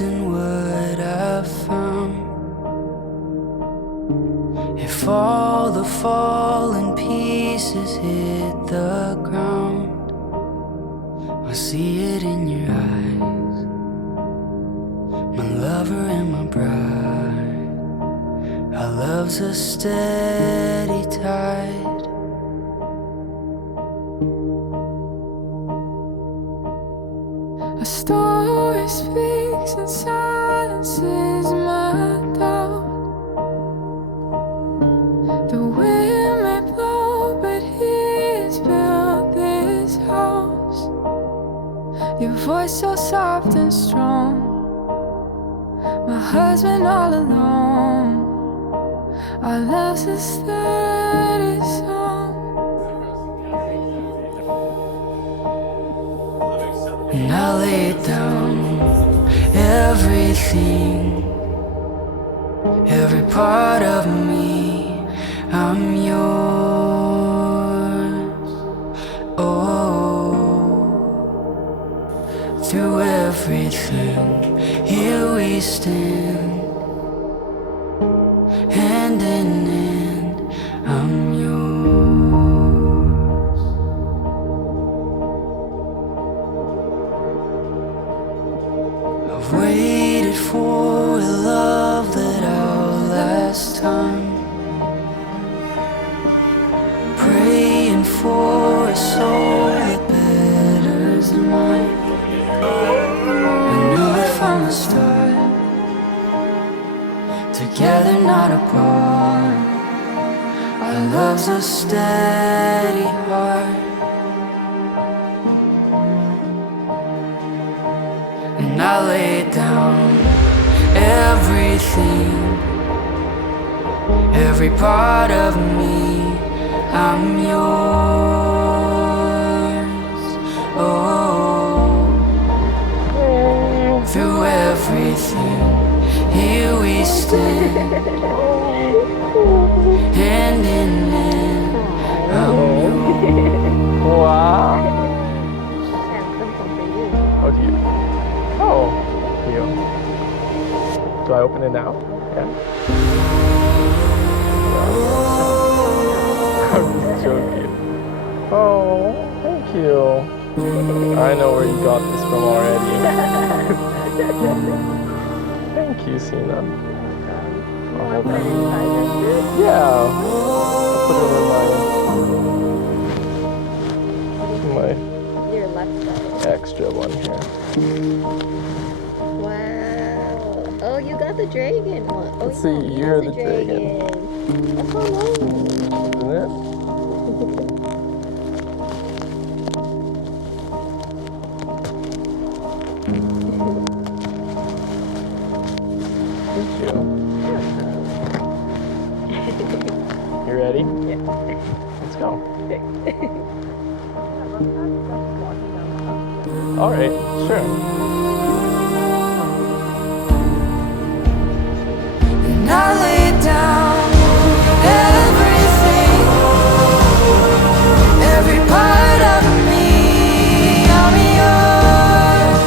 losing what I found. If all the fallen pieces hit the ground, I see it in your eyes, my lover and my bride. Our love's a steady tide. A story speaks and silences my doubt. The wind may blow, but he's built this house. Your voice so soft and strong, my husband all alone. Our love's a steady song. And I lay down everything, every part of me, I'm yours. Oh, through everything, here we stand, hand in hand, I'm yours. I've waited for a love that outlasts time, praying for a soul that betters than mine. I knew it from the start, together not apart. Our love's a steady heart. And I lay down everything, every part of me, I'm yours. Oh, through everything, here we stand, hand in hand, I'm yours. Wow. Oh, do you? Oh, cute. Do I open it now? Yeah. I'm just joking. Oh, thank you. I know where you got this from already. Thank you, Cynna. I'll hold that. Yeah. I'll put it in Your left side. my extra one here. Wow. Oh, you got the dragon one. Oh, Let's see, you're the dragon. That's so nice. Isn't it? Thank you. You ready? Yeah. Let's go. All right, sure. And I lay down everything, every part of me, I'm yours.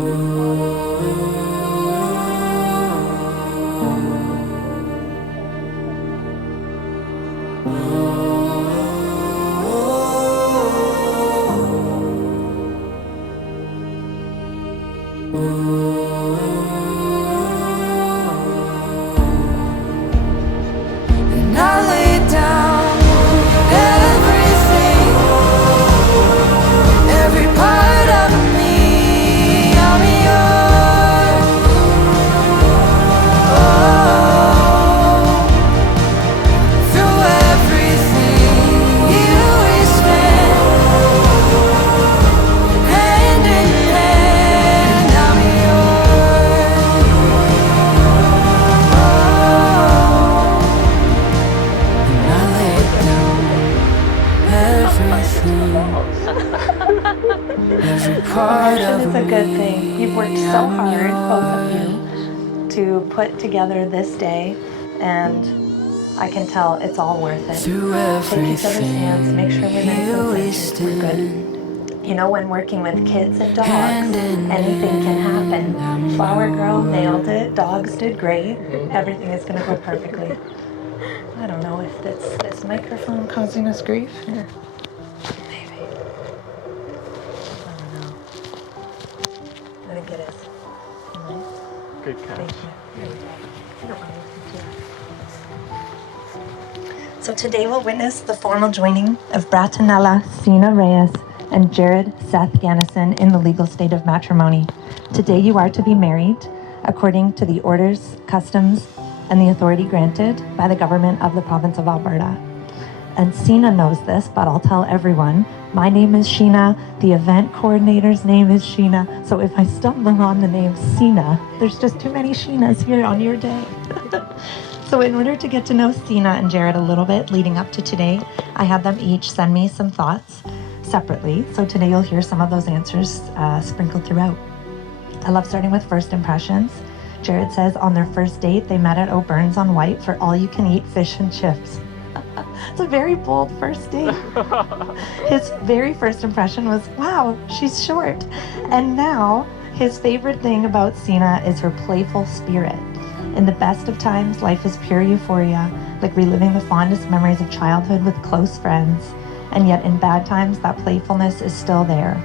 And I lay down everything, every part of me. I'm yours. Oh, through everything we stand, hand in hand. I'm yours. And I lay down everything, every part Promotion of is a good thing. You've worked so I'm hard, both of yours. you, to put together this day, and I can tell it's all worth it. Through Take each other's hands, make sure we're nice here we and centered. We're good. stand, You know, when working with kids and dogs, hand in anything can happen. hand. Flower girl nailed it. Dogs did great. Everything is going to go perfectly. I don't know if this microphone causing us grief. Or maybe. I don't know. I think it is. Nice. Good catch. Thank you. I don't want to listen to it. So today we'll witness the formal joining of Bratanella Cynna Reyes and Jared Seth Gannison in the legal state of matrimony. Today you are to be married according to the orders, customs, and the authority granted by the government of the province of Alberta. And Cynna knows this, but I'll tell everyone. My name is Sheena. The event coordinator's name is Sheena. So if I stumble on the name Cynna, there's just too many Sheenas here on your day. So in order to get to know Cynna and Jared a little bit leading up to today, I had them each send me some thoughts separately. So today you'll hear some of those answers sprinkled throughout. I love starting with first impressions. Jared says on their first date, they met at O'Byrne's on White for all-you-can-eat fish and chips. It's a very bold first date. His very first impression was, wow, she's short. And now his favorite thing about Cynna is her playful spirit. In the best of times, life is pure euphoria, like reliving the fondest memories of childhood with close friends. And yet in bad times, that playfulness is still there.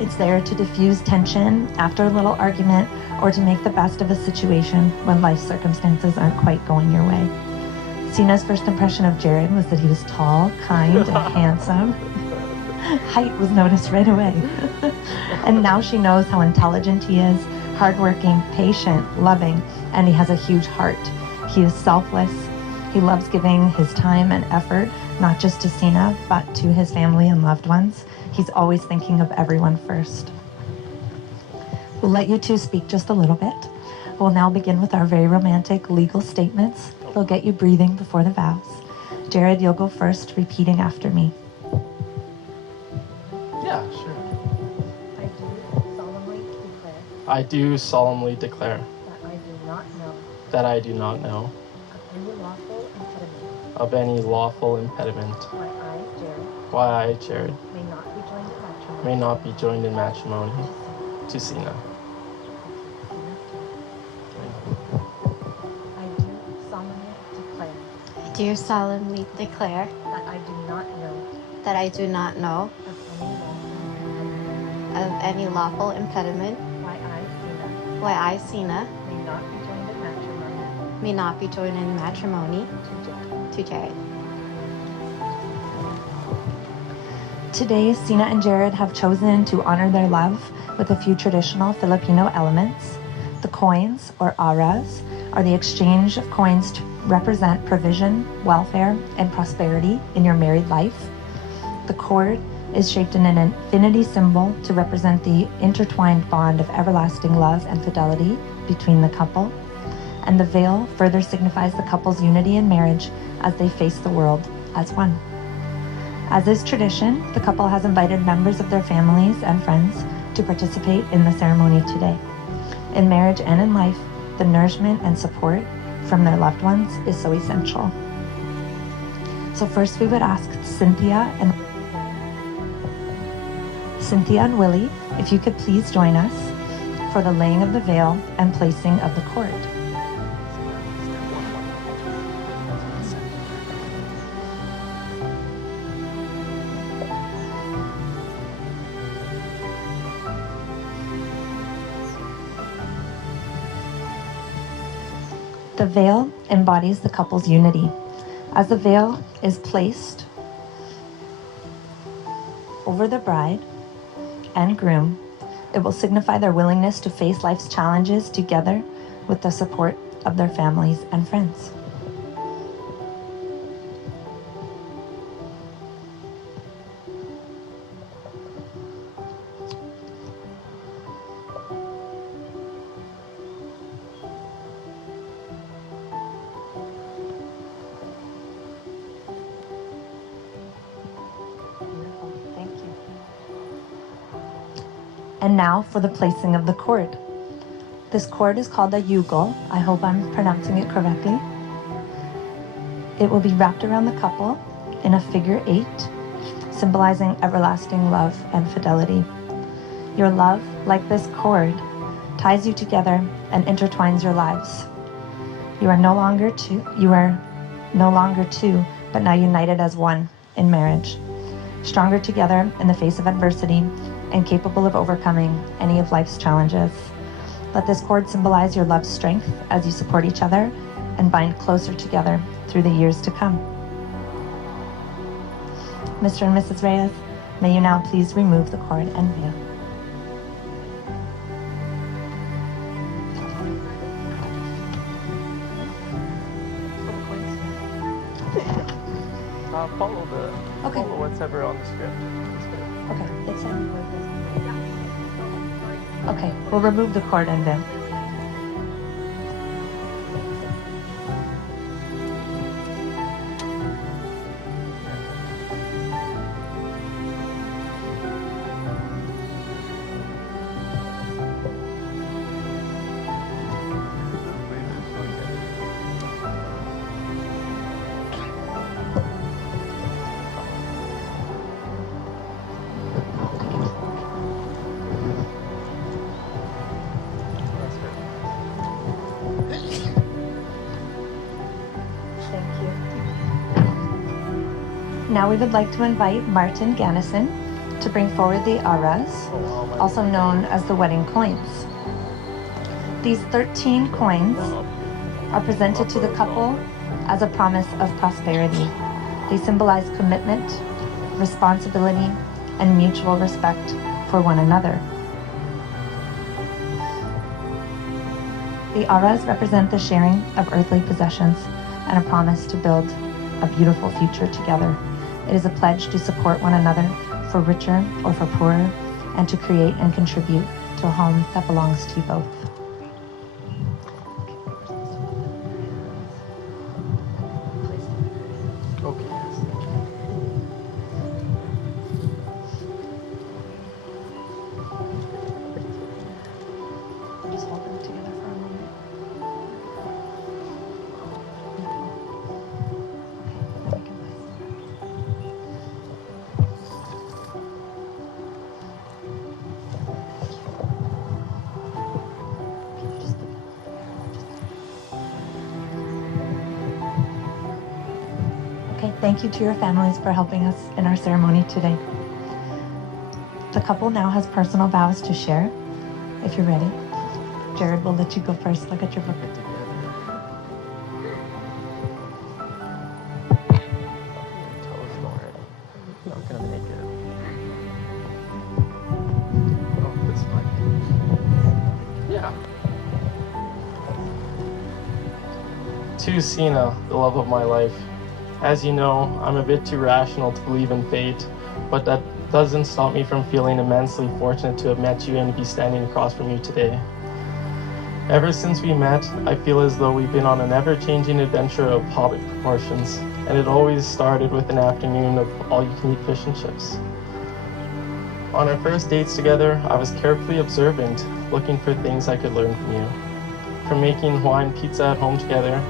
It's there to diffuse tension after a little argument or to make the best of a situation when life circumstances aren't quite going your way. Cynna's first impression of Jared was that he was tall, kind, and handsome. Height was noticed right away. And now she knows how intelligent he is, hardworking, patient, loving, and he has a huge heart. He is selfless. He loves giving his time and effort, not just to Cynna, but to his family and loved ones. He's always thinking of everyone first. We'll let you two speak just a little bit. We'll now begin with our very romantic legal statements. They'll get you breathing before the vows. Jared, you'll go first, repeating after me. Yeah, sure. I do solemnly declare I do solemnly declare that I do not know that I do not know of any lawful impediment of any lawful impediment why I, Jared, may not be joined in matrimony may not be joined in matrimony to Cynna. I do solemnly declare that I do not know of any lawful impediment why I, Cynna, may not be joined in matrimony to Jared. Today, Cynna and Jared have chosen to honor their love with a few traditional Filipino elements. The coins, or aras, are the exchange of coins to represent provision, welfare, and prosperity in your married life. The cord is shaped in an infinity symbol to represent the intertwined bond of everlasting love and fidelity between the couple. And the veil further signifies the couple's unity in marriage as they face the world as one. As is tradition, the couple has invited members of their families and friends to participate in the ceremony today. In marriage and in life, the nourishment and support from their loved ones is so essential. So first we would ask Cynthia and Cynthia and Willie, if you could please join us for the laying of the veil and placing of the cord. The veil embodies the couple's unity. As the veil is placed over the bride and groom, it will signify their willingness to face life's challenges together with the support of their families and friends. Thank you. And now for the placing of the cord. This cord is called a yugal. I hope I'm pronouncing it correctly. It will be wrapped around the couple in a figure 8, symbolizing everlasting love and fidelity. Your love, like this cord, ties you together and intertwines your lives. You are no longer two, but now united as one in marriage, stronger together in the face of adversity and capable of overcoming any of life's challenges. Let this cord symbolize your love's strength as you support each other and bind closer together through the years to come. Mr. and Mrs. Reyes, may you now please remove the cord and veil. Follow whatever on the script. Okay, it's in. Okay, we'll remove the cord and veil. Now we would like to invite Martin Gannison to bring forward the aras, also known as the wedding coins. These 13 coins are presented to the couple as a promise of prosperity. They symbolize commitment, responsibility, and mutual respect for one another. The aras represent the sharing of earthly possessions and a promise to build a beautiful future together. It is a pledge to support one another for richer or for poorer, and to create and contribute to a home that belongs to you both. Just hold them together for a moment. Okay, then we can place them. Okay, thank you to your families for helping us in our ceremony today. The couple now has personal vows to share. If you're ready, Jared will let you go first. Look at your book. Not gonna make it. Oh, this one. Yeah. To Cynna, the love of my life. As you know, I'm a bit too rational to believe in fate, but that doesn't stop me from feeling immensely fortunate to have met you and be standing across from you today. Ever since we met, I feel as though we've been on an ever-changing adventure of hobbit proportions, and it always started with an afternoon of all-you-can-eat fish and chips. On our first dates together, I was carefully observant, looking for things I could learn from you. From making Hawaiian pizza at home together,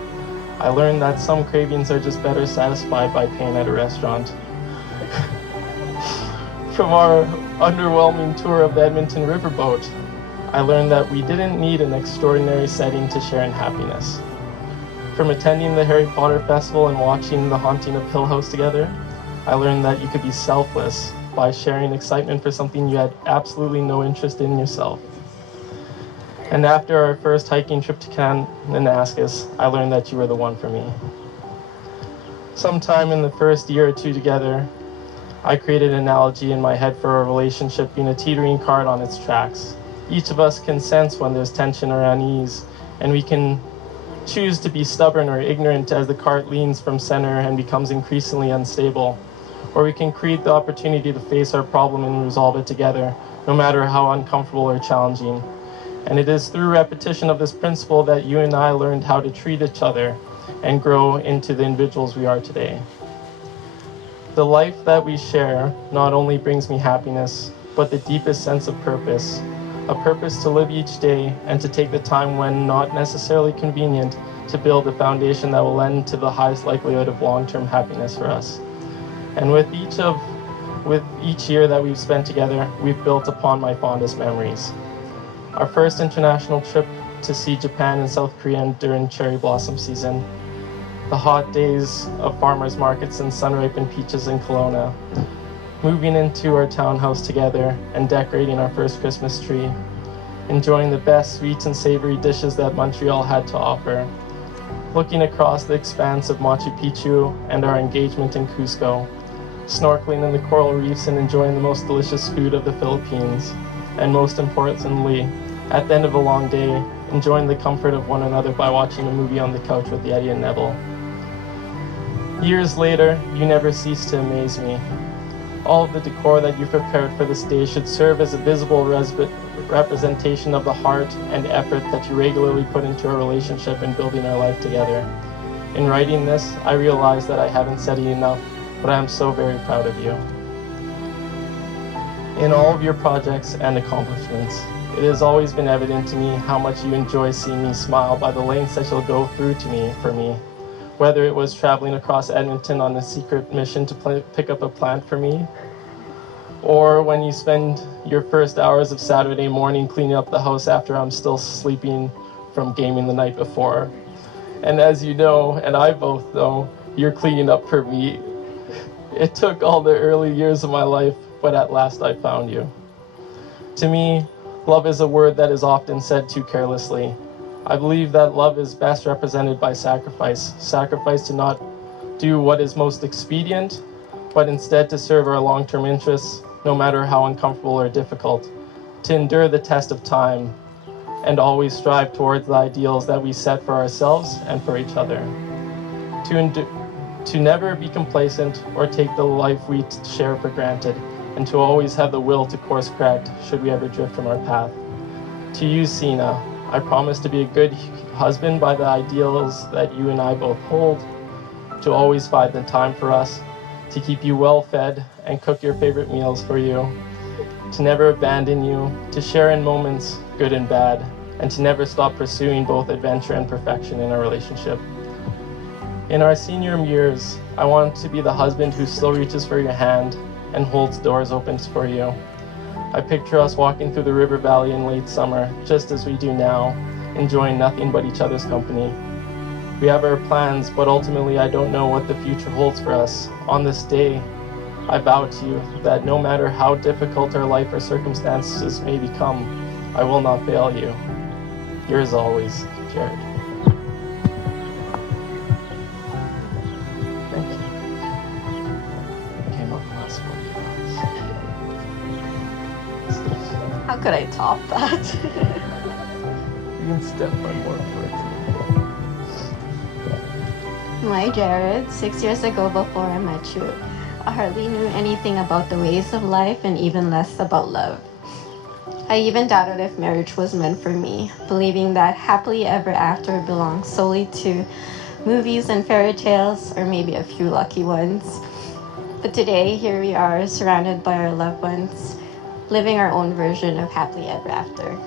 I learned that some cravings are just better satisfied by paying at a restaurant. From our underwhelming tour of the Edmonton Riverboat, I learned that we didn't need an extraordinary setting to share in happiness. From attending the Harry Potter Festival and watching The Haunting of Hill House together, I learned that you could be selfless by sharing excitement for something you had absolutely no interest in yourself. And after our first hiking trip to Kananaskis, I learned that you were the one for me. Sometime in the first year or two together, I created an analogy in my head for our relationship being a teetering cart on its tracks. Each of us can sense when there's tension or unease, and we can choose to be stubborn or ignorant as the cart leans from center and becomes increasingly unstable. Or we can create the opportunity to face our problem and resolve it together, no matter how uncomfortable or challenging. And it is through repetition of this principle that you and I learned how to treat each other and grow into the individuals we are today. The life that we share not only brings me happiness, but the deepest sense of purpose. A purpose to live each day and to take the time when not necessarily convenient to build a foundation that will lend to the highest likelihood of long-term happiness for us. And with each year that we've spent together, we've built upon my fondest memories. Our first international trip to see Japan and South Korea during cherry blossom season, the hot days of farmers markets and sun-ripened peaches in Kelowna, moving into our townhouse together and decorating our first Christmas tree, enjoying the best sweet and savory dishes that Montreal had to offer, looking across the expanse of Machu Picchu and our engagement in Cusco, snorkeling in the coral reefs and enjoying the most delicious food of the Philippines, and most importantly, at the end of a long day, enjoying the comfort of one another by watching a movie on the couch with Eddie and Neville. Years later, you never cease to amaze me. All of the decor that you've prepared for this day should serve as a visible representation of the heart and effort that you regularly put into our relationship and building our life together. In writing this, I realize that I haven't said it enough, but I am so very proud of you. In all of your projects and accomplishments, it has always been evident to me how much you enjoy seeing me smile by the lengths that you'll go through for me. Whether it was traveling across Edmonton on a secret mission to pick up a plant for me, or when you spend your first hours of Saturday morning cleaning up the house after I'm still sleeping from gaming the night before. And as you know, and I both know, you're cleaning up for me. It took all the early years of my life, but at last I found you. To me, love is a word that is often said too carelessly. I believe that love is best represented by sacrifice. Sacrifice to not do what is most expedient, but instead to serve our long-term interests, no matter how uncomfortable or difficult. To endure the test of time, and always strive towards the ideals that we set for ourselves and for each other. To never be complacent or take the life we share for granted, and to always have the will to course correct should we ever drift from our path. To you, Cynna, I promise to be a good husband by the ideals that you and I both hold, to always find the time for us, to keep you well fed and cook your favorite meals for you, to never abandon you, to share in moments, good and bad, and to never stop pursuing both adventure and perfection in our relationship. In our senior years, I want to be the husband who still reaches for your hand and holds doors open for you. I picture us walking through the river valley in late summer, just as we do now, enjoying nothing but each other's company. We have our plans, but ultimately I don't know what the future holds for us. On this day, I vow to you that no matter how difficult our life or circumstances may become, I will not fail you. Yours always, Jared. Thank you. Came up last 40 hours. How could I top that? You can step on more foot. My Jared, 6 years ago before I met you, I hardly knew anything about the ways of life and even less about love. I even doubted if marriage was meant for me, believing that happily ever after belongs solely to movies and fairy tales, or maybe a few lucky ones. But today, here we are, surrounded by our loved ones, living our own version of happily ever after.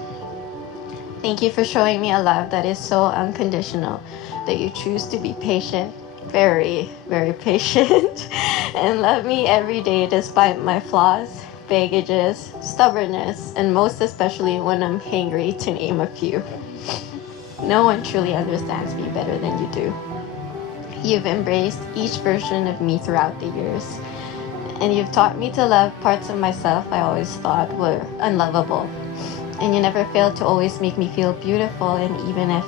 Thank you for showing me a love that is so unconditional, that you choose to be patient, very, very patient, and love me every day despite my flaws, baggages, stubbornness, and most especially when I'm hangry, to name a few. No one truly understands me better than you do. You've embraced each version of me throughout the years, and you've taught me to love parts of myself I always thought were unlovable. And you never failed to always make me feel beautiful, and even if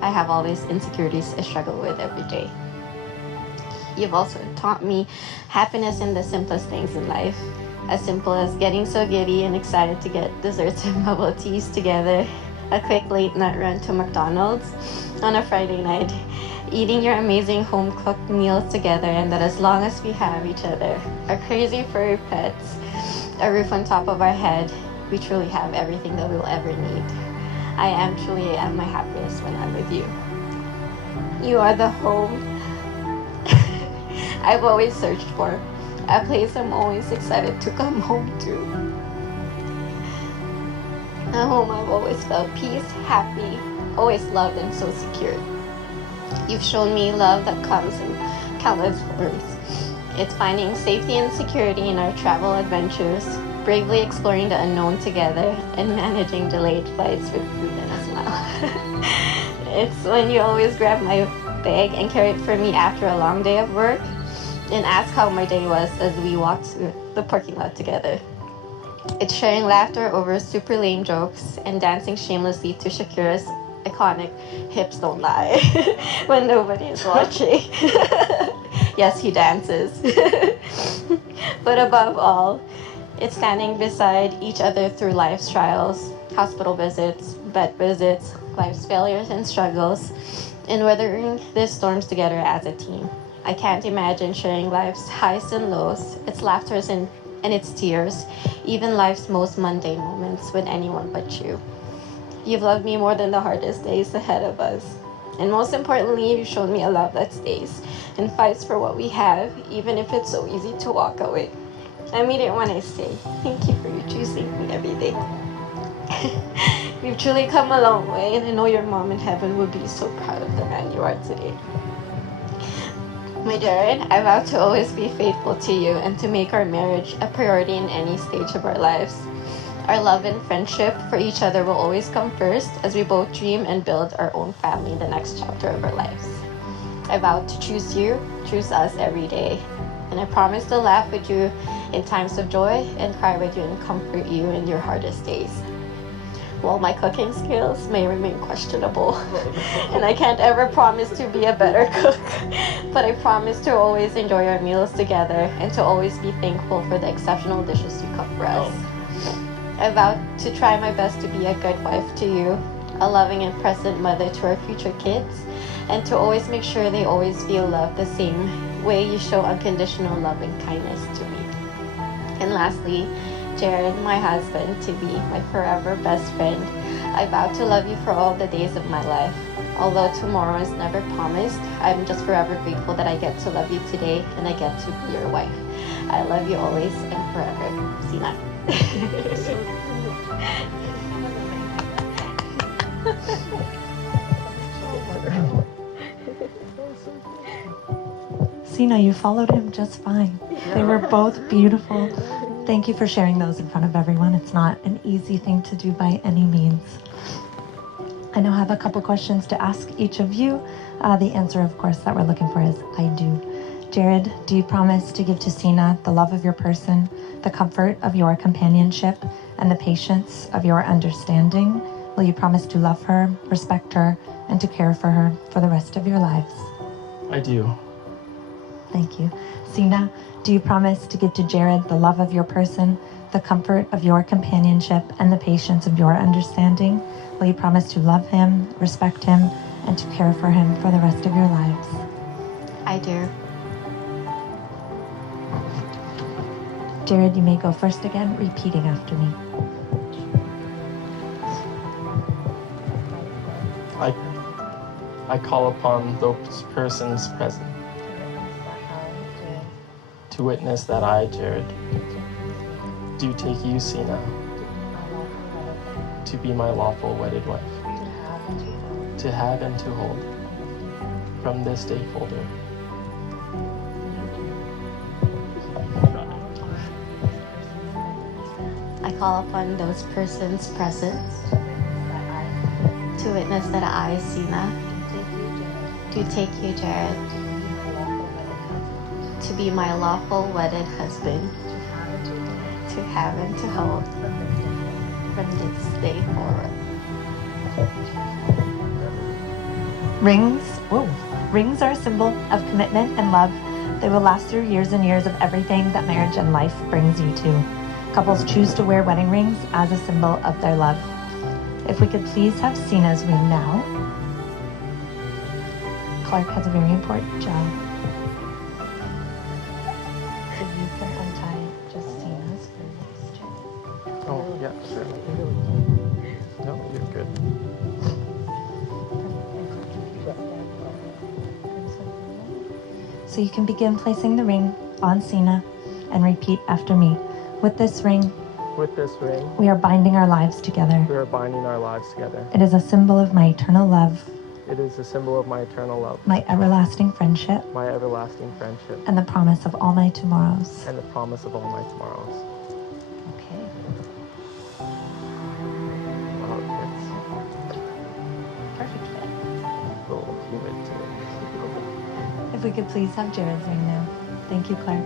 I have all these insecurities I struggle with every day. You've also taught me happiness in the simplest things in life, as simple as getting so giddy and excited to get desserts and bubble teas together, a quick late night run to McDonald's on a Friday night, eating your amazing home-cooked meals together, and that as long as we have each other, our crazy furry pets, a roof on top of our head, we truly have everything that we'll ever need. I am truly at my happiest when I'm with you. You are the home I've always searched for, a place I'm always excited to come home to. A home I've always felt peace, happy, always loved, and so secure. You've shown me love that comes in countless forms. It's finding safety and security in our travel adventures, bravely exploring the unknown together, and managing delayed flights with food and a smile. It's when you always grab my bag and carry it for me after a long day of work, and ask how my day was as we walked through the parking lot together. It's sharing laughter over super lame jokes and dancing shamelessly to Shakira's iconic Hips Don't Lie when nobody is watching. Yes, he dances. But above all, it's standing beside each other through life's trials, hospital visits, vet visits, life's failures and struggles, and weathering these storms together as a team. I can't imagine sharing life's highs and lows, its laughters and its tears, even life's most mundane moments with anyone but you. You've loved me more than the hardest days ahead of us. And most importantly, you've shown me a love that stays and fights for what we have, even if it's so easy to walk away. I mean it when I say, thank you for you choosing me every day. You've truly come a long way, and I know your mom in heaven would be so proud of the man you are today. My Jared, I vow to always be faithful to you and to make our marriage a priority in any stage of our lives. Our love and friendship for each other will always come first as we both dream and build our own family in the next chapter of our lives. I vow to choose you, choose us every day. And I promise to laugh with you in times of joy and cry with you and comfort you in your hardest days. While my cooking skills may remain questionable, and I can't ever promise to be a better cook, but I promise to always enjoy our meals together and to always be thankful for the exceptional dishes you cook for us. I vow to try my best to be a good wife to you, a loving and present mother to our future kids, and to always make sure they always feel loved the same way you show unconditional love and kindness to me. And lastly, Jared, my husband, to be my forever best friend, I vow to love you for all the days of my life. Although tomorrow is never promised, I'm just forever grateful that I get to love you today and I get to be your wife. I love you always and forever. Cynna. Cynna, you followed him just fine. They were both beautiful. Thank you for sharing those in front of everyone. It's not an easy thing to do by any means. I now have a couple questions to ask each of you. The answer, of course, that we're looking for is I do. Jared, do you promise to give to Cynna the love of your person, the comfort of your companionship, and the patience of your understanding? Will you promise to love her, respect her, and to care for her for the rest of your lives? I do. Thank you. Cynna, do you promise to give to Jared the love of your person, the comfort of your companionship, and the patience of your understanding? Will you promise to love him, respect him, and to care for him for the rest of your lives? I do. Jared, you may go first again, repeating after me. I call upon those persons present to witness that I, Jared, do take you, Cynna, to be my lawful wedded wife, to have and to hold, from this day forward. call upon those persons present to witness that I, Cynna, do take you, Jared, to be my lawful wedded husband, to have and to hold from this day forward. Rings are a symbol of commitment and love. They will last through years and years of everything that marriage and life brings you to. Couples choose to wear wedding rings as a symbol of their love. If we could please have Cynna's ring now. Clark has a very important job. So you can untie just Cynna's first. Oh, yeah, sure. No, you're good. So you can begin placing the ring on Cynna and repeat after me. With this ring, we are binding our lives together. We are binding our lives together. It is a symbol of my eternal love, It is a symbol of my eternal love, my everlasting friendship, my everlasting friendship, and the promise of all my tomorrows. and the promise of all my tomorrows. Okay. Wow, it's Perfect fit. a little humid today. If we could please have Jared's ring now. Thank you, Clark.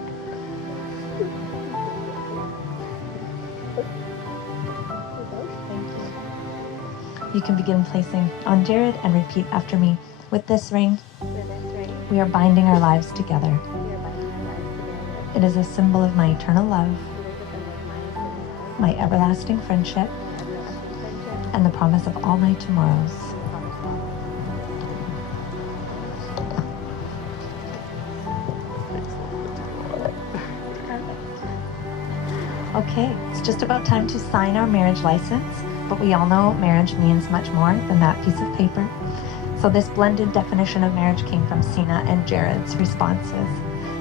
You can begin placing on Jared and repeat after me. With this ring, we are binding our lives together. It is a symbol of my eternal love, my everlasting friendship, and the promise of all my tomorrows. Okay, it's just about time to sign our marriage license, but we all know marriage means much more than that piece of paper. So this blended definition of marriage came from Cynna and Jared's responses.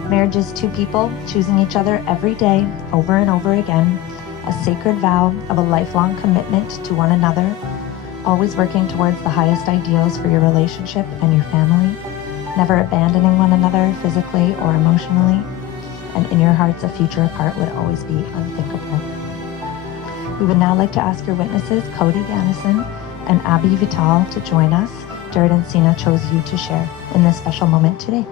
Marriage is two people choosing each other every day, over and over again, a sacred vow of a lifelong commitment to one another, always working towards the highest ideals for your relationship and your family, never abandoning one another physically or emotionally, and in your hearts a future apart would always be unthinkable. We would now like to ask your witnesses, Cody Gannison and Abby Vital, to join us. Jared and Cynna chose you to share in this special moment today.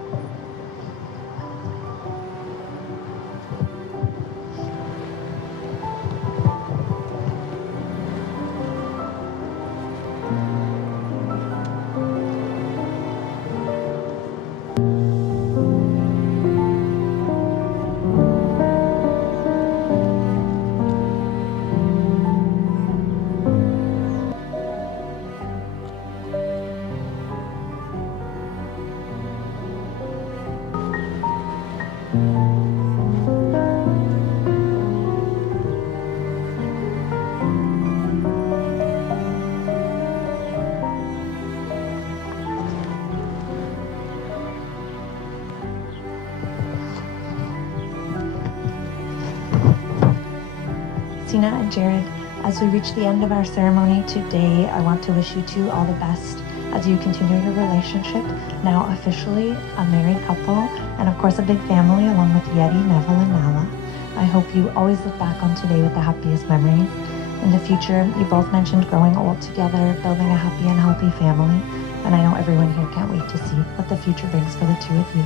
Cynna and Jared, as we reach the end of our ceremony today, I want to wish you two all the best as you continue your relationship, now officially a married couple, and of course a big family along with Yeti, Neville, and Nala. I hope you always look back on today with the happiest memories. In the future, you both mentioned growing old together, building a happy and healthy family, and I know everyone here can't wait to see what the future brings for the two of you.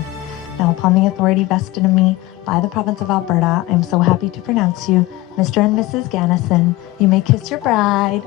Now, upon the authority vested in me by the province of Alberta, I'm so happy to pronounce you Mr. and Mrs. Gannison. You may kiss your bride.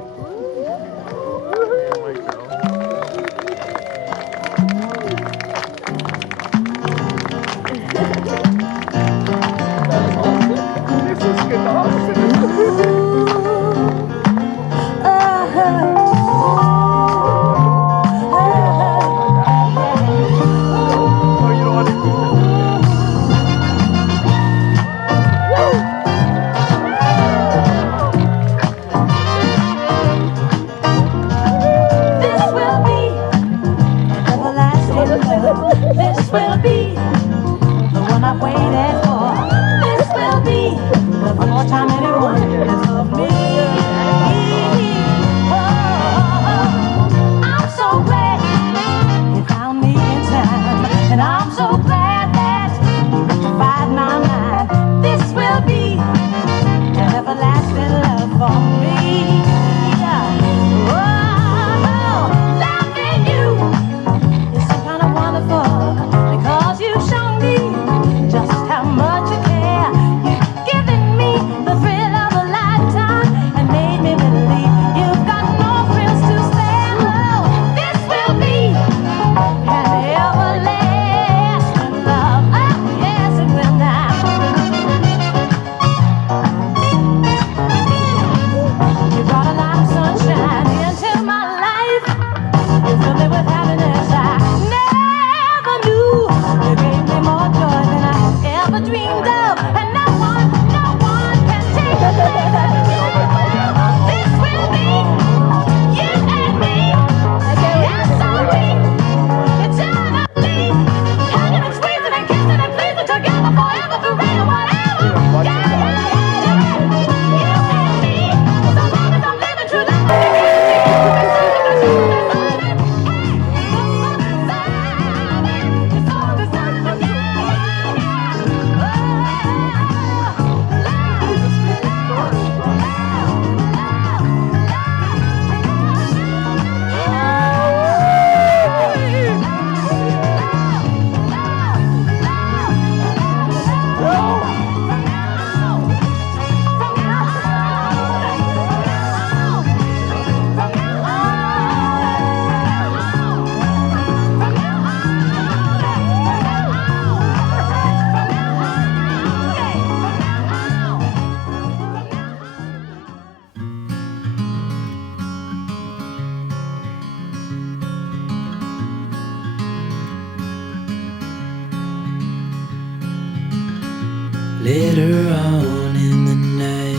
Later on in the night,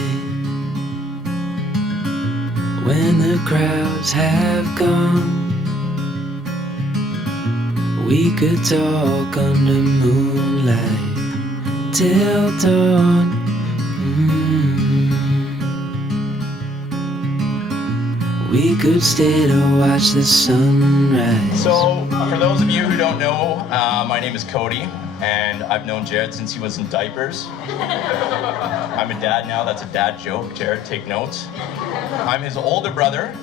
when the crowds have gone, we could talk under moonlight till dawn. We could stay to watch the sunrise. So, for those of you who don't know, my name is Cody, and I've known Jared since he was in diapers. I'm a dad now, that's a dad joke. Jared, take notes. I'm his older brother,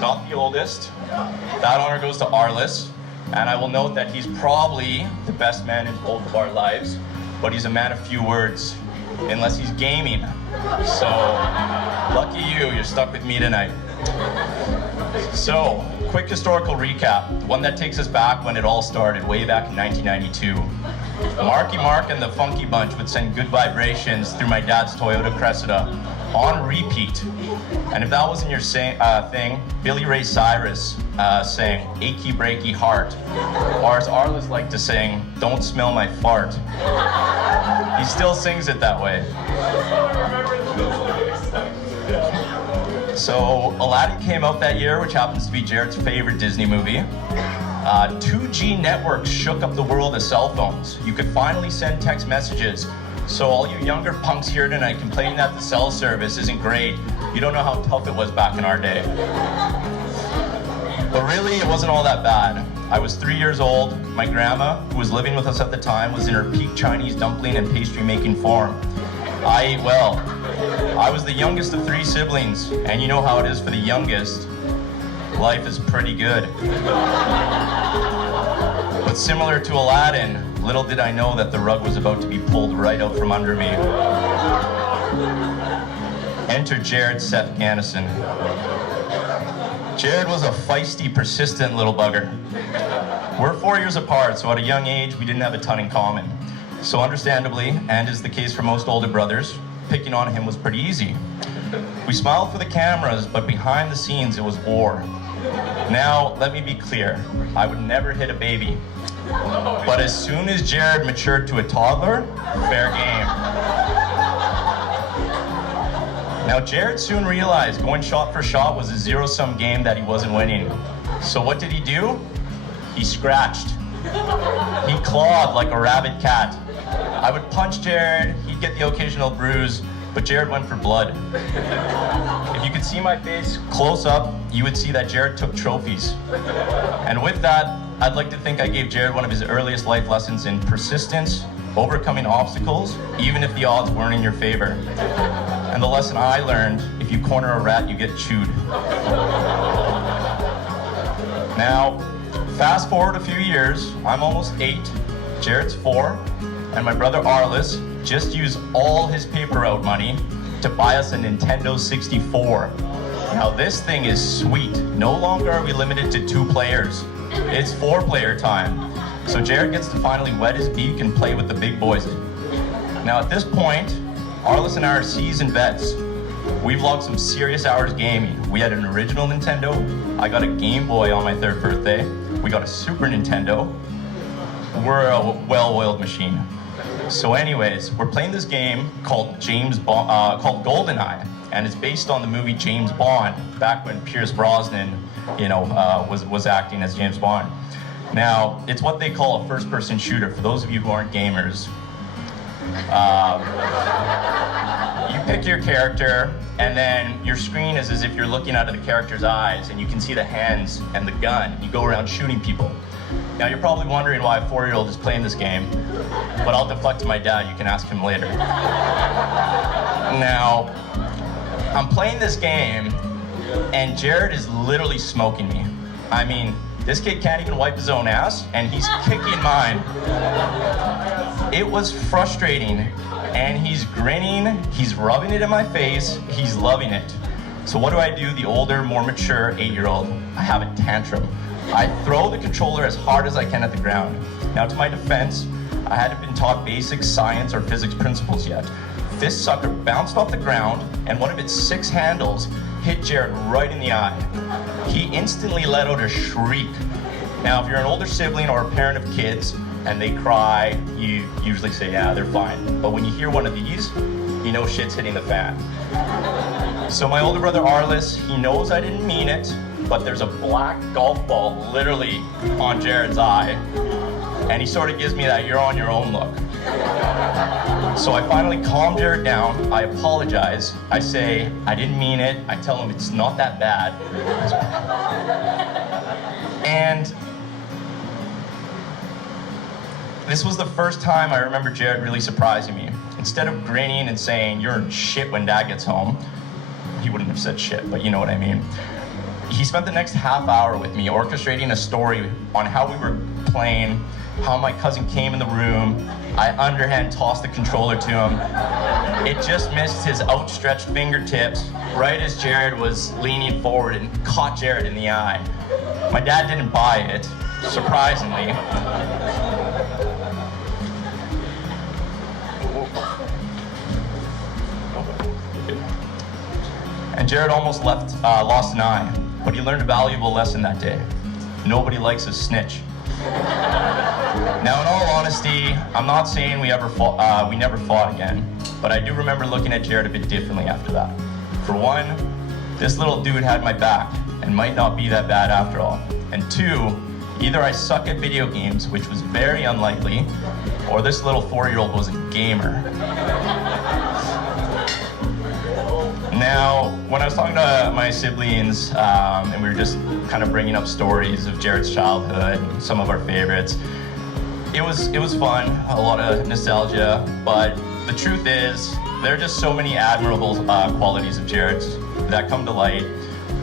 not the oldest. That honor goes to Arliss, and I will note that he's probably the best man in both of our lives, but he's a man of few words, unless he's gaming. So, lucky you, you're stuck with me tonight. So, quick historical recap, one that takes us back when it all started, way back in 1992. Marky Mark and the Funky Bunch would send good vibrations through my dad's Toyota Cressida on repeat. And if that wasn't your thing, Billy Ray Cyrus sang Achy Breaky Heart, or as Arliss liked to sing, Don't Smell My Fart. He still sings it that way. So Aladdin came out that year, which happens to be Jared's favorite Disney movie. 2G networks shook up the world of cell phones. You could finally send text messages. So all you younger punks here tonight complaining that the cell service isn't great, you don't know how tough it was back in our day. But really, it wasn't all that bad. I was 3 years old. My grandma, who was living with us at the time, was in her peak Chinese dumpling and pastry making form. I ate well. I was the youngest of 3 siblings, and you know how it is for the youngest. Life is pretty good. But similar to Aladdin, little did I know that the rug was about to be pulled right out from under me. Enter Jared Seth Gannison. Jared was a feisty, persistent little bugger. We're 4 years apart, so at a young age, we didn't have a ton in common. So understandably, and is the case for most older brothers, picking on him was pretty easy. We smiled for the cameras, but behind the scenes, it was war. Now, let me be clear, I would never hit a baby. But as soon as Jared matured to a toddler, fair game. Now, Jared soon realized going shot for shot was a zero-sum game that he wasn't winning. So what did he do? He scratched. He clawed like a rabid cat. I would punch Jared, he'd get the occasional bruise, but Jared went for blood. If you could see my face close up, you would see that Jared took trophies. And with that, I'd like to think I gave Jared one of his earliest life lessons in persistence, overcoming obstacles, even if the odds weren't in your favor. And the lesson I learned, if you corner a rat, you get chewed. Now, fast forward a few years, I'm almost 8, Jared's 4, and my brother Arliss just used all his paper route money to buy us a Nintendo 64. Now this thing is sweet. No longer are we limited to 2 players. It's 4-player time. So Jared gets to finally wet his beak and play with the big boys. Now at this point, Arliss and I are seasoned vets. We've logged some serious hours gaming. We had an original Nintendo. I got a Game Boy on my 3rd birthday. We got a Super Nintendo. We're a well-oiled machine. So anyways, we're playing this game called called GoldenEye, and it's based on the movie James Bond, back when Pierce Brosnan, was acting as James Bond. Now, it's what they call a first-person shooter. For those of you who aren't gamers, you pick your character, and then your screen is as if you're looking out of the character's eyes, and you can see the hands and the gun, and you go around shooting people. Now, you're probably wondering why a 4-year-old is playing this game, but I'll deflect to my dad. You can ask him later. Now, I'm playing this game, and Jared is literally smoking me. I mean, this kid can't even wipe his own ass, and he's kicking mine. It was frustrating, and he's grinning, he's rubbing it in my face, he's loving it. So what do? The older, more mature 8-year-old, I have a tantrum. I throw the controller as hard as I can at the ground. Now, to my defense, I hadn't been taught basic science or physics principles yet. This sucker bounced off the ground, and one of its 6 handles hit Jared right in the eye. He instantly let out a shriek. Now, if you're an older sibling or a parent of kids, and they cry, you usually say, yeah, they're fine. But when you hear one of these, you know shit's hitting the fan. So my older brother Arliss, he knows I didn't mean it, but there's a black golf ball literally on Jared's eye, and he sort of gives me that you're on your own look. So I finally calm Jared down, I apologize, I say, I didn't mean it, I tell him it's not that bad. And this was the first time I remember Jared really surprising me. Instead of grinning and saying, you're in shit when Dad gets home, he wouldn't have said shit, but you know what I mean. He spent the next half hour with me orchestrating a story on how we were playing, how my cousin came in the room, I underhand tossed the controller to him. It just missed his outstretched fingertips right as Jared was leaning forward and caught Jared in the eye. My dad didn't buy it, surprisingly. And Jared almost lost an eye, but he learned a valuable lesson that day. Nobody likes a snitch. Now, in all honesty, I'm not saying we never fought again, but I do remember looking at Jared a bit differently after that. For one, this little dude had my back and might not be that bad after all. And two, either I suck at video games, which was very unlikely, or this little 4-year-old was a gamer. Now, when I was talking to my siblings, and we were just kind of bringing up stories of Jared's childhood, and some of our favorites, it was fun, a lot of nostalgia, but the truth is, there are just so many admirable qualities of Jared's that come to light,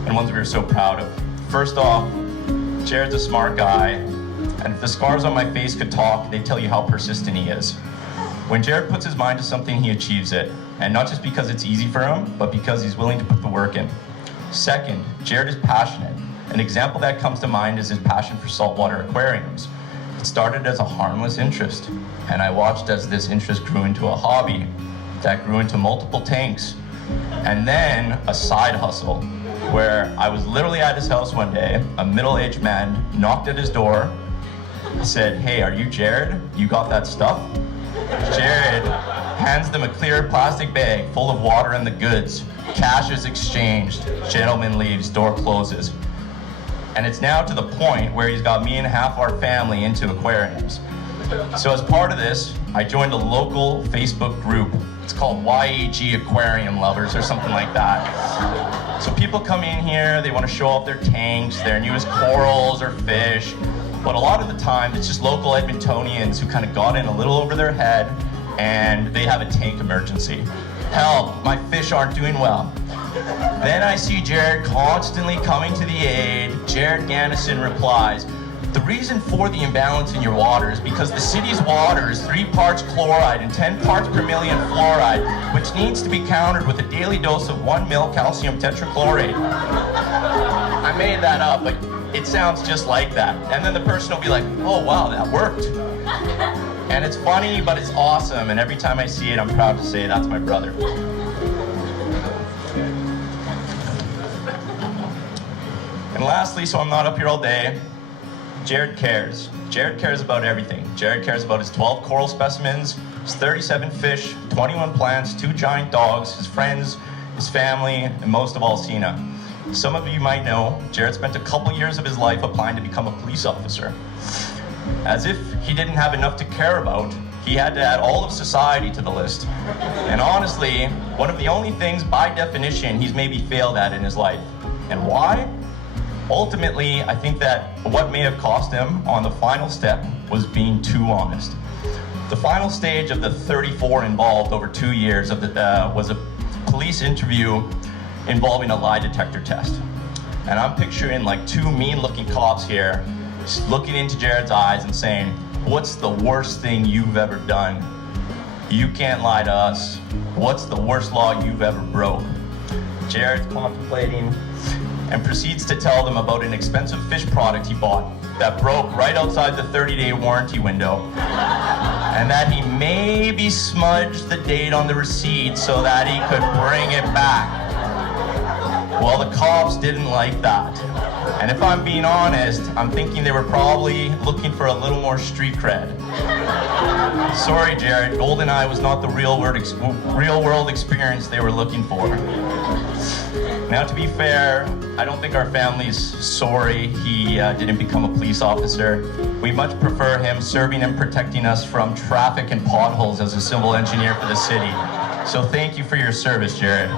and ones we were so proud of. First off, Jared's a smart guy, and if the scars on my face could talk, they'd tell you how persistent he is. When Jared puts his mind to something, he achieves it. And not just because it's easy for him, but because he's willing to put the work in. Second, Jared is passionate. An example that comes to mind is his passion for saltwater aquariums. It started as a harmless interest, and I watched as this interest grew into a hobby that grew into multiple tanks, and then a side hustle, where I was literally at his house one day, a middle-aged man knocked at his door, said, "Hey, are you Jared? You got that stuff?" Jared hands them a clear plastic bag full of water and the goods. Cash is exchanged. Gentleman leaves, door closes. And it's now to the point where he's got me and half our family into aquariums. So as part of this, I joined a local Facebook group. It's called YAG Aquarium Lovers or something like that. So people come in here, they want to show off their tanks, their newest corals or fish. But a lot of the time, it's just local Edmontonians who kind of got in a little over their head and they have a tank emergency. Help, my fish aren't doing well. Then I see Jared constantly coming to the aid. Jared Gannison replies, "The reason for the imbalance in your water is because the city's water is 3 parts chloride and 10 parts per million fluoride, which needs to be countered with a daily dose of 1 ml calcium tetrachlorate." I made that up, but it sounds just like that. And then the person will be like, "Oh wow, that worked." And it's funny, but it's awesome. And every time I see it, I'm proud to say that's my brother. And lastly, so I'm not up here all day, Jared cares. Jared cares about everything. Jared cares about his 12 coral specimens, his 37 fish, 21 plants, 2 giant dogs, his friends, his family, and most of all, Cynna. Some of you might know, Jared spent a couple years of his life applying to become a police officer. As if he didn't have enough to care about, he had to add all of society to the list. And honestly, one of the only things by definition he's maybe failed at in his life. And why? Ultimately, I think that what may have cost him on the final step was being too honest. The final stage of the 34 involved over 2 years of was a police interview involving a lie detector test. And I'm picturing like 2 mean-looking cops here just looking into Jared's eyes and saying, "What's the worst thing you've ever done? You can't lie to us. What's the worst law you've ever broke?" Jared's contemplating and proceeds to tell them about an expensive fish product he bought that broke right outside the 30-day warranty window, and that he maybe smudged the date on the receipt so that he could bring it back. Well, the cops didn't like that. And if I'm being honest, I'm thinking they were probably looking for a little more street cred. Sorry, Jared, GoldenEye was not the real world experience they were looking for. Now, to be fair, I don't think our family's sorry he didn't become a police officer. We much prefer him serving and protecting us from traffic and potholes as a civil engineer for the city. So thank you for your service, Jared.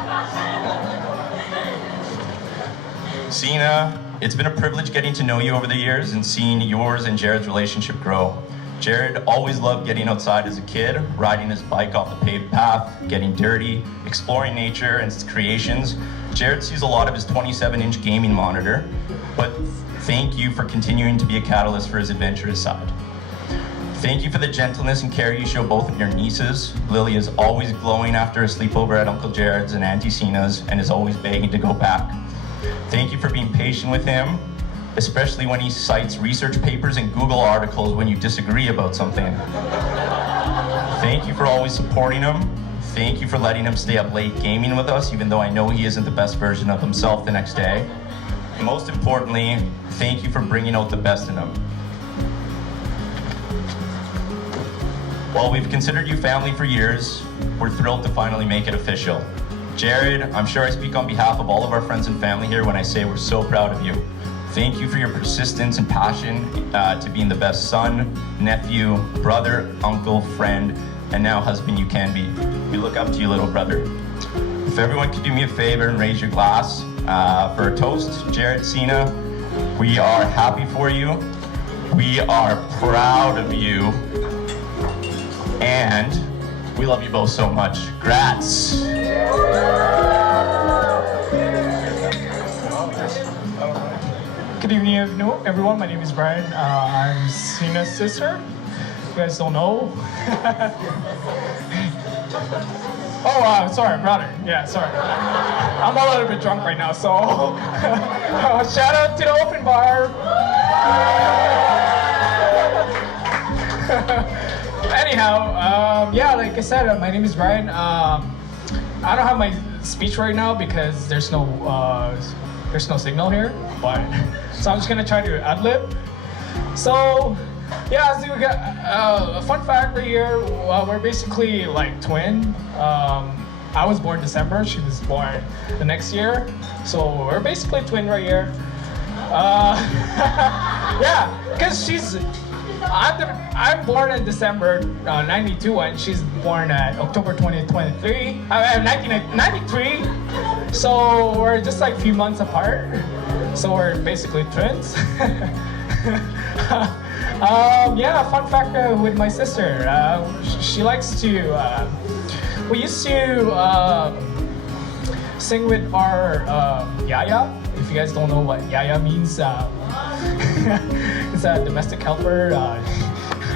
Cynna, it's been a privilege getting to know you over the years and seeing yours and Jared's relationship grow. Jared always loved getting outside as a kid, riding his bike off the paved path, getting dirty, exploring nature and its creations. Jared sees a lot of his 27-inch gaming monitor, but thank you for continuing to be a catalyst for his adventurous side. Thank you for the gentleness and care you show both of your nieces. Lily is always glowing after a sleepover at Uncle Jared's and Auntie Cynna's and is always begging to go back. Thank you for being patient with him, especially when he cites research papers and Google articles when you disagree about something. Thank you for always supporting him. Thank you for letting him stay up late gaming with us, even though I know he isn't the best version of himself the next day. And most importantly, thank you for bringing out the best in him. While we've considered you family for years, we're thrilled to finally make it official. Jared, I'm sure I speak on behalf of all of our friends and family here when I say we're so proud of you. Thank you for your persistence and passion to being the best son, nephew, brother, uncle, friend, and now husband you can be. We look up to you, little brother. If everyone could do me a favor and raise your glass for a toast, Jared, Cynna, we are happy for you. We are proud of you. And we love you both so much. Grats. Good evening, everyone. My name is Brian. I'm Cynna's sister. You guys don't know. Sorry, brother. Yeah, sorry. I'm a little bit drunk right now, so shout out to the open bar. Anyhow, like I said, my name is Brian. I don't have my speech right now because there's no signal here, but so I'm just gonna try to ad-lib. So yeah, so we got a fun fact right here. We're basically like twin. I was born December, she was born the next year, so we're basically twin right here. Yeah, because I'm born in December 92 and she's born at October 2023, 1993. So we're just like a few months apart. So we're basically twins. Yeah, fun fact with my sister. She likes to, we used to sing with our yaya. If you guys don't know what yaya means, it's a domestic helper.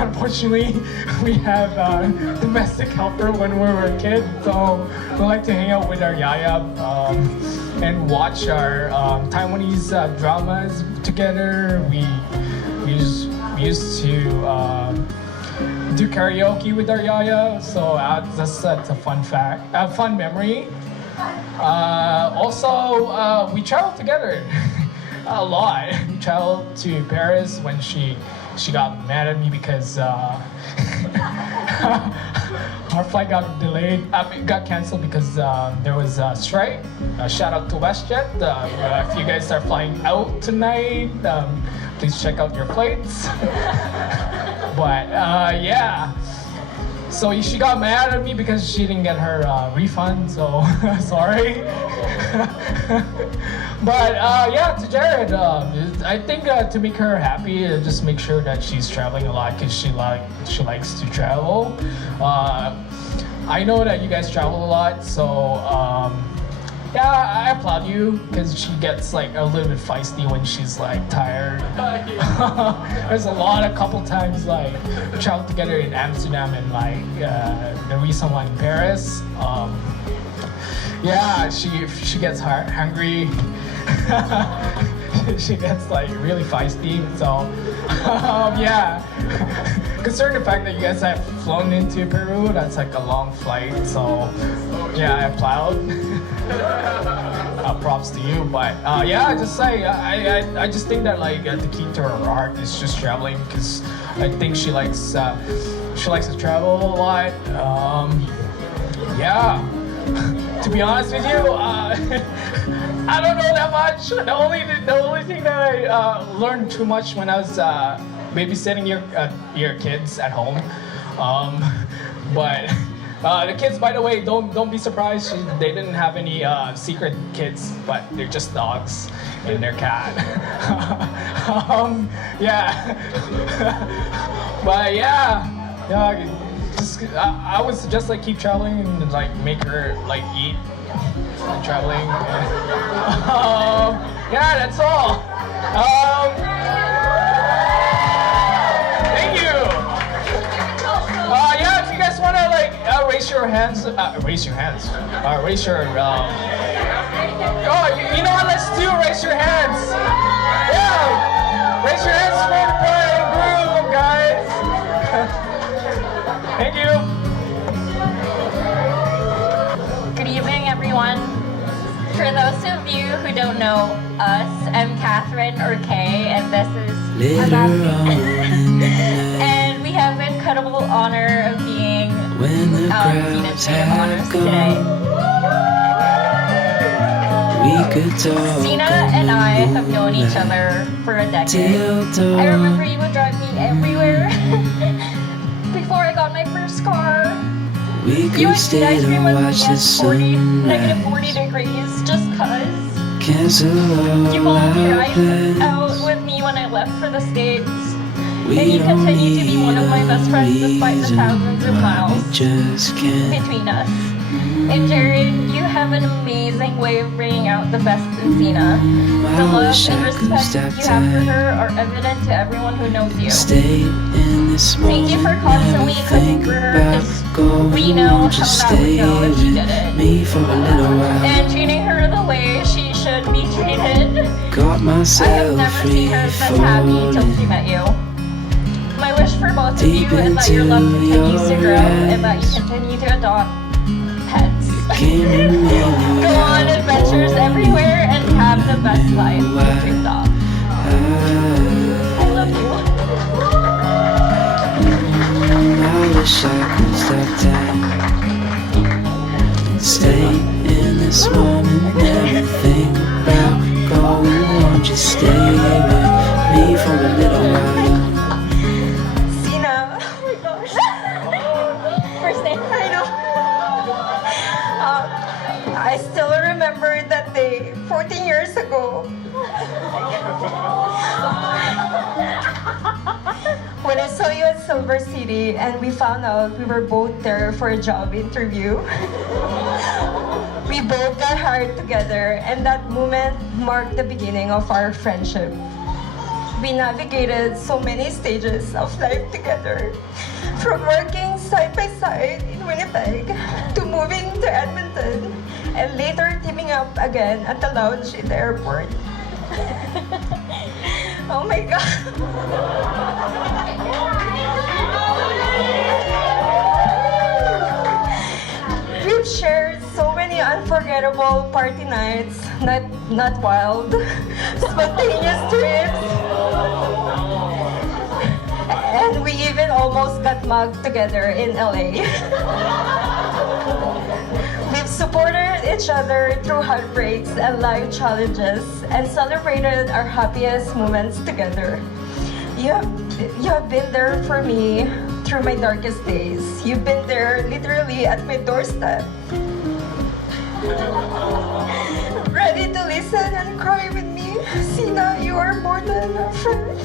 Unfortunately, we have domestic helper when we were a kid, so we like to hang out with our yaya and watch our Taiwanese dramas together. We used to do karaoke with our yaya, so that's a fun fact, a fun memory. Also, we traveled together a lot. We traveled to Paris when she got mad at me because our flight got delayed. Got canceled because there was a strike. Shout out to WestJet. If you guys are flying out tonight, please check out your flights. But yeah. So she got mad at me because she didn't get her refund, so sorry. But yeah, to Jared, I think to make her happy, just make sure that she's traveling a lot because she likes to travel. I know that you guys travel a lot, so yeah, I applaud you because she gets like a little bit feisty when she's like tired. There's a couple times like we traveled together in Amsterdam and like the recent one in Paris. Yeah, she gets hungry. She gets like really feisty. So yeah, considering the fact that you guys have flown into Peru, that's like a long flight. So yeah, I applaud. props to you. But yeah, just like I just think that like the key to her heart is just traveling, because I think she likes to travel a lot. Yeah. To be honest with you, I don't know that much. The only thing that I learned too much when I was babysitting your kids at home. But the kids, by the way, don't be surprised. They didn't have any secret kids, but they're just dogs and their cat. Yeah. But yeah. I would suggest like keep traveling and like make her like eat traveling. Yeah, that's all. Thank you. Yeah, if you guys wanna like raise your hands. Raise your. Oh, you know what? Let's do raise your hands. Yeah, raise your hands for the bride and groom, guys. Thank you. Good evening, everyone. For those of you who don't know us, I'm Catherine, or Kay, and this is and we have the incredible honor of being Cynna's maid of honors today. Cynna and I have known each other for a decade. I remember you would drive me everywhere. Before I got my first car, you would eat ice cream with me at -40 degrees just cause. You bawled your eyes out with me when I left for the States. And you continue to be one of my best friends despite the thousands of miles between us. And Jared, you have an amazing way of bringing out the best in Cynna. The love and respect you have for her are evident to everyone who knows you. Thank you for constantly cooking for her, because we know how that would go if she did it. And treating her the way she should be treated. I have never seen her this happy till she met you. My wish for both of you is that your love continues to grow and that you continue to adopt pets. Go on adventures everywhere and have the best life you dreamed of. I love you. I wish I could stop time, stay in this moment, never think about going on. Just stay with me for a little while. Cynna, oh my gosh. First name. I know. I still remember that day 14 years ago. When I saw you at Silver City and we found out we were both there for a job interview. We both got hired together, and that moment marked the beginning of our friendship. We navigated so many stages of life together, from working side by side in Winnipeg to moving to Edmonton and later teaming up again at the lounge in the airport. Oh my God. We've shared so many unforgettable party nights, not wild, spontaneous trips. And we even almost got mugged together in LA. We've supported each other through heartbreaks and life challenges and celebrated our happiest moments together. You have been there for me through my darkest days. You've been there literally at my doorstep. Ready to listen and cry with me. Cynna, you are more than a friend.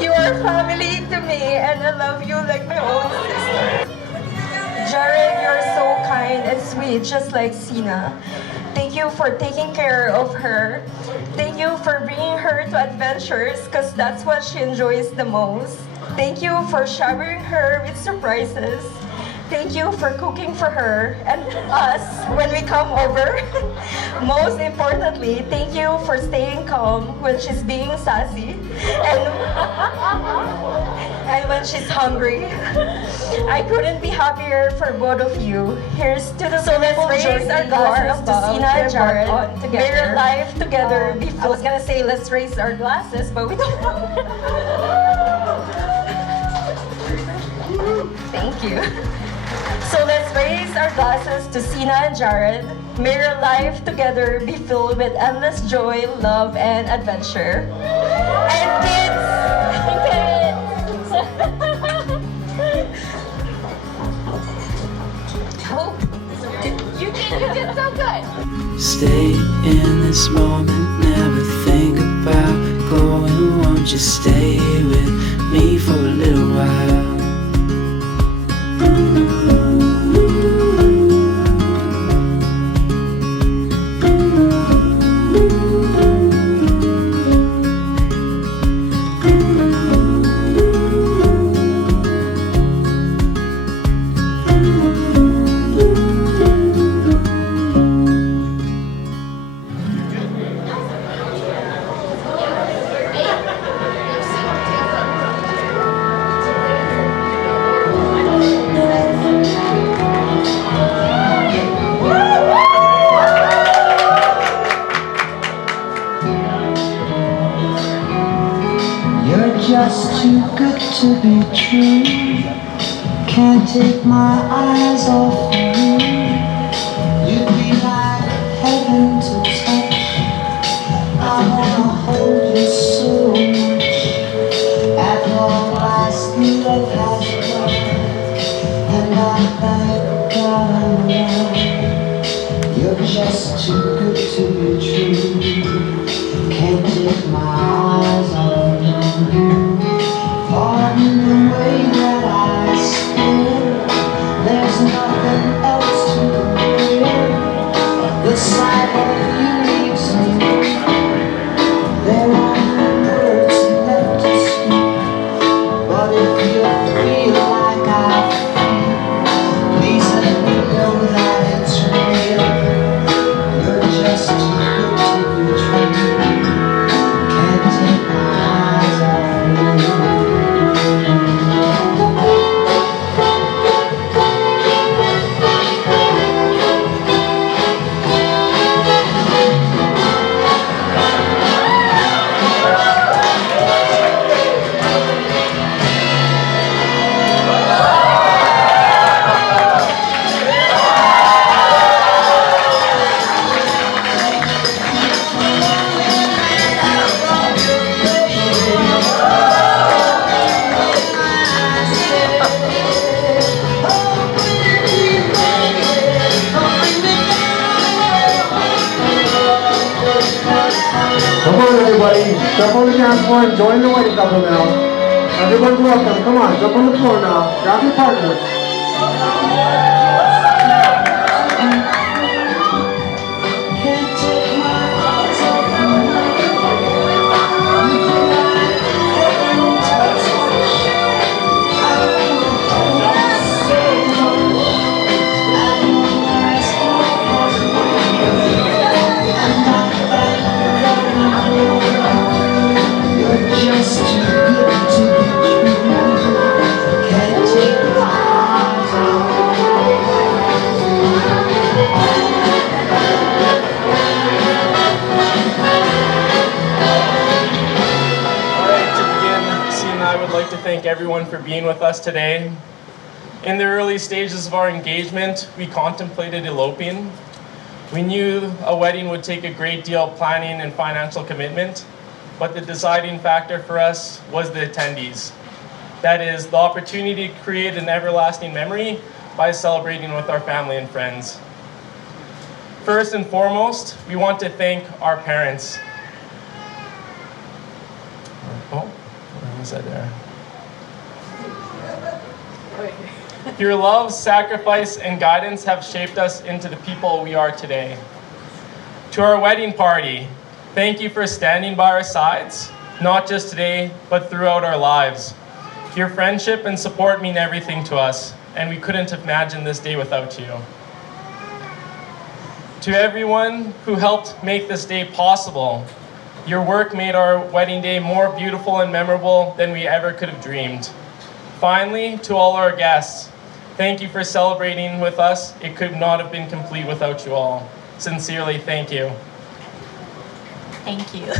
You are family to me, and I love you like my own sister. Jared, you're so kind and sweet, just like Cynna. Thank you for taking care of her. Thank you for bringing her to adventures, because that's what she enjoys the most. Thank you for showering her with surprises. Thank you for cooking for her and us when we come over. Most importantly, thank you for staying calm when she's being sassy. and when she's hungry. I couldn't be happier for both of you. Here's to the beautiful journey our glasses to Cynna and Jared. May your life together be filled. I was gonna say let's raise our glasses, but we don't. Thank you. So let's raise our glasses to Cynna and Jared. May your life together be filled with endless joy, love, and adventure. And kids! Oh, you did so good. Stay in this moment, never think about going. Won't you stay with me for a little while? You're just too good to be true. Can't take my eyes off you. You'd be like heaven to touch. I wanna hold you so much. At long last, love has won, and I thank God I'm alive. You're just too good to be true. Can't take my eyes off you. Pardon the way that I stare. There's nothing else to compare. The sight of you leaves me. There are no words left to speak. But if you feel like I feel, please let me know that it's real. You're just too good to be true. Can't take my eyes off you. Come on, everybody. Jump on the dance floor and join the wedding couple now. Everyone's welcome. Come on, jump on the floor now. Grab your partner. Can't take my eyes off you. Just too good to be true. Can't take my eyes off Alright, to begin, Cynna, I would like to thank everyone for being with us today. In the early stages of our engagement, we contemplated eloping. We knew a wedding would take a great deal of planning and financial commitment, but the deciding factor for us was the attendees. That is, the opportunity to create an everlasting memory by celebrating with our family and friends. First and foremost, we want to thank our parents. Oh, where was I there? Your love, sacrifice, and guidance have shaped us into the people we are today. To our wedding party, thank you for standing by our sides, not just today, but throughout our lives. Your friendship and support mean everything to us, and we couldn't have imagined this day without you. To everyone who helped make this day possible, your work made our wedding day more beautiful and memorable than we ever could have dreamed. Finally, to all our guests, thank you for celebrating with us. It could not have been complete without you all. Sincerely, thank you. Thank you.